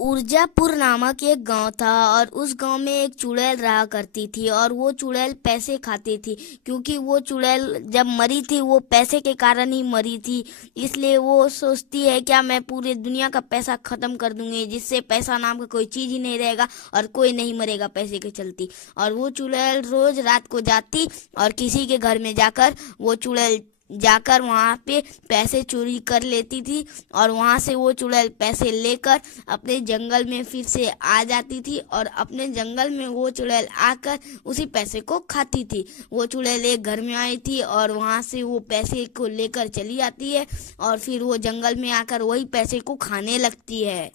ऊर्जापुर नामक एक गांव था और उस गांव में एक चुड़ैल रहा करती थी और वो चुड़ैल पैसे खाती थी। क्योंकि वो चुड़ैल जब मरी थी वो पैसे के कारण ही मरी थी। इसलिए वो सोचती है क्या मैं पूरे दुनिया का पैसा खत्म कर दूंगी, जिससे पैसा नाम का कोई चीज ही नहीं रहेगा और कोई नहीं मरेगा पैसे के चलती। और वो चुड़ैल रोज रात को जाती और किसी के घर में जाकर वो चुड़ैल जाकर वहाँ पे पैसे चोरी कर लेती थी। और वहाँ से वो चुड़ैल पैसे लेकर अपने जंगल में फिर से आ जाती थी और अपने जंगल में वो चुड़ैल आकर उसी पैसे को खाती थी। वो चुड़ैल एक घर में आई थी और वहाँ से वो पैसे को लेकर चली आती है और फिर वो जंगल में आकर वही पैसे को खाने लगती है।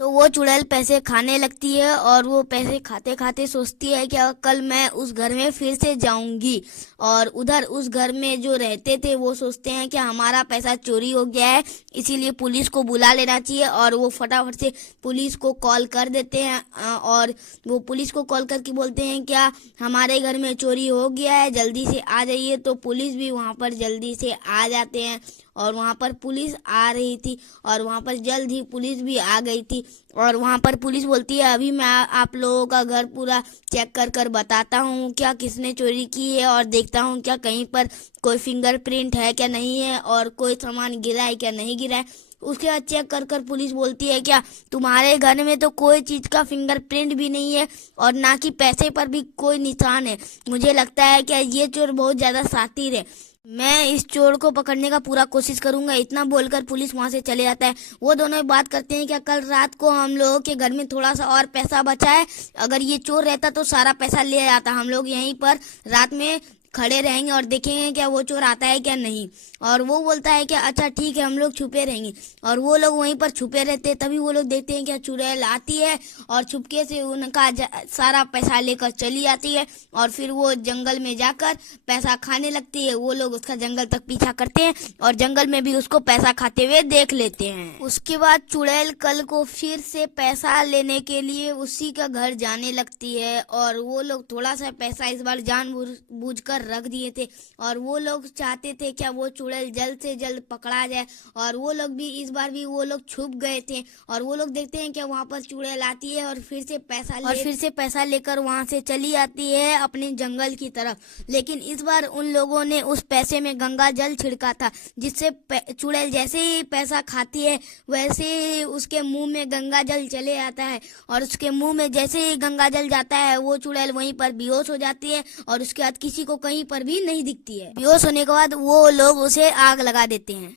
तो वो चुड़ैल पैसे खाने लगती है और वो पैसे खाते खाते सोचती है कि कल मैं उस घर में फिर से जाऊंगी। और उधर उस घर में जो रहते थे वो सोचते हैं कि हमारा पैसा चोरी हो गया है, इसीलिए पुलिस को बुला लेना चाहिए। और वो फटाफट से पुलिस को कॉल कर देते हैं और वो पुलिस को कॉल करके बोलते हैं क्या हमारे घर में चोरी हो गया है, जल्दी से आ जाइए। तो पुलिस भी वहाँ पर जल्दी से आ जाते हैं और वहाँ पर पुलिस आ रही थी और वहाँ पर जल्द ही पुलिस भी आ गई थी। और वहाँ पर पुलिस बोलती है अभी मैं आप लोगों का घर पूरा चेक कर कर बताता हूँ क्या किसने चोरी की है और देखता हूँ क्या कहीं पर कोई फिंगरप्रिंट है क्या नहीं है और कोई सामान गिरा है क्या नहीं गिरा है। उसके बाद चेक कर कर पुलिस बोलती है क्या तुम्हारे घर में तो कोई चीज़ का फिंगरप्रिंट भी नहीं है और ना कि पैसे पर भी कोई निशान है। मुझे लगता है कि ये चोर बहुत ज़्यादा शातिर है, मैं इस चोर को पकड़ने का पूरा कोशिश करूंगा। इतना बोलकर पुलिस वहां से चले जाता है। वो दोनों बात करते हैं कि कल रात को हम लोगों के घर में थोड़ा सा और पैसा बचा है, अगर ये चोर रहता तो सारा पैसा ले आता। हम लोग यहीं पर रात में खड़े रहेंगे और देखेंगे क्या वो चोर आता है क्या नहीं। और वो बोलता है कि अच्छा ठीक है हम लोग छुपे रहेंगे। और वो लोग वहीं पर छुपे रहते हैं। तभी वो लोग देखते हैं कि चुड़ैल आती है और छुपके से उनका सारा पैसा लेकर चली आती है और फिर वो जंगल में जाकर पैसा खाने लगती है। वो लोग उसका जंगल तक पीछा करते हैं और जंगल में भी उसको पैसा खाते हुए देख लेते हैं। उसके बाद चुड़ैल कल को फिर से पैसा लेने के लिए उसी का घर जाने लगती है और वो लोग थोड़ा सा पैसा इस बार जानबूझ कर रख दिए थे और वो लोग चाहते थे क्या वो चुड़ैल जल्द से जल्द पकड़ा जाए। और वो लोग भी इस बार भी वो लोग छुप गए थे और वो लोग देखते हैं क्या वहाँ पर चुड़ैल आती है और फिर से पैसा लेकर वहाँ से चली आती है अपने जंगल की तरफ। लेकिन इस बार उन लोगों ने उस पैसे में गंगा जल छिड़का था, जिससे चुड़ैल जैसे ही पैसा खाती है वैसे ही उसके मुंह में गंगा जल चले आता है और उसके मुंह में जैसे ही गंगा जल जाता है वो चुड़ैल वहीं पर बेहोश हो जाती है और उसके बाद किसी को कहीं पर भी नहीं दिखती है। बेहोश होने के बाद वो लोग उसे आग लगा देते हैं।